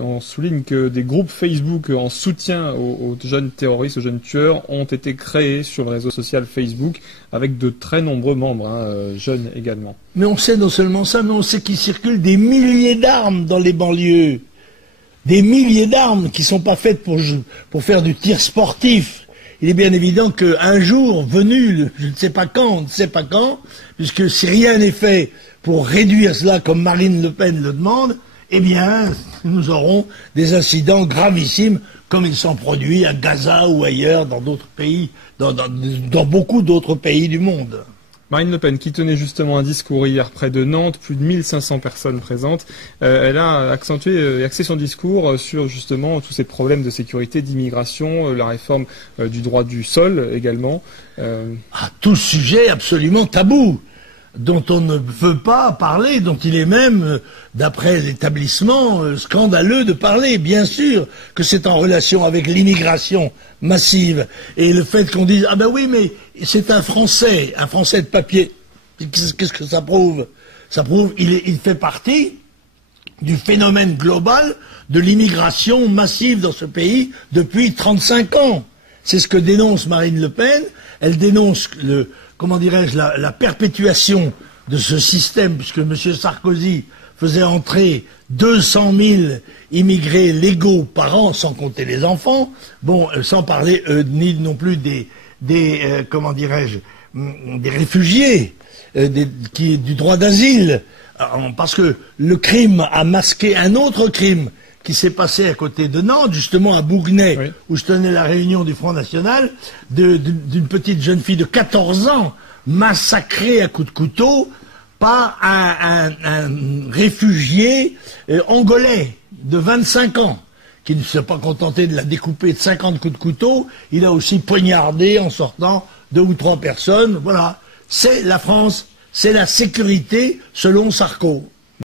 on souligne que des groupes Facebook en soutien aux jeunes terroristes, aux jeunes tueurs, ont été créés sur le réseau social Facebook avec de très nombreux membres, jeunes également. Mais on sait non seulement ça, mais on sait qu'il circule des milliers d'armes dans les banlieues. Des milliers d'armes qui sont pas faites pour faire du tir sportif. Il est bien évident qu'un jour venu, je ne sais pas quand, on ne sait pas quand, puisque si rien n'est fait pour réduire cela comme Marine Le Pen le demande, eh bien, nous aurons des incidents gravissimes comme il s'en produit à Gaza ou ailleurs, dans d'autres pays, dans beaucoup d'autres pays du monde. Marine Le Pen, qui tenait justement un discours hier près de Nantes, plus de 1500 personnes présentes, elle a accentué et axé son discours sur justement tous ces problèmes de sécurité, d'immigration, la réforme du droit du sol également. Tout sujet absolument tabou, dont on ne veut pas parler, dont il est même, d'après l'établissement, scandaleux de parler. Bien sûr que c'est en relation avec l'immigration massive. Et le fait qu'on dise « Ah ben oui, mais c'est un Français de papier », qu'est-ce que ça prouve? Ça prouve qu'il fait partie du phénomène global de l'immigration massive dans ce pays depuis 35 ans. C'est ce que dénonce Marine Le Pen. Elle dénonce la perpétuation de ce système, puisque M. Sarkozy faisait entrer 200 000 immigrés légaux par an, sans compter les enfants, sans parler ni non plus des réfugiés, du droit d'asile, parce que le crime a masqué un autre crime qui s'est passé à côté de Nantes, justement à Bouguenais, oui, où je tenais la réunion du Front National, d'une petite jeune fille de 14 ans, massacrée à coups de couteau par un réfugié angolais de 25 ans, qui ne s'est pas contenté de la découper de 50 coups de couteau, il a aussi poignardé en sortant 2 ou 3 personnes. Voilà, c'est la France, c'est la sécurité selon Sarko.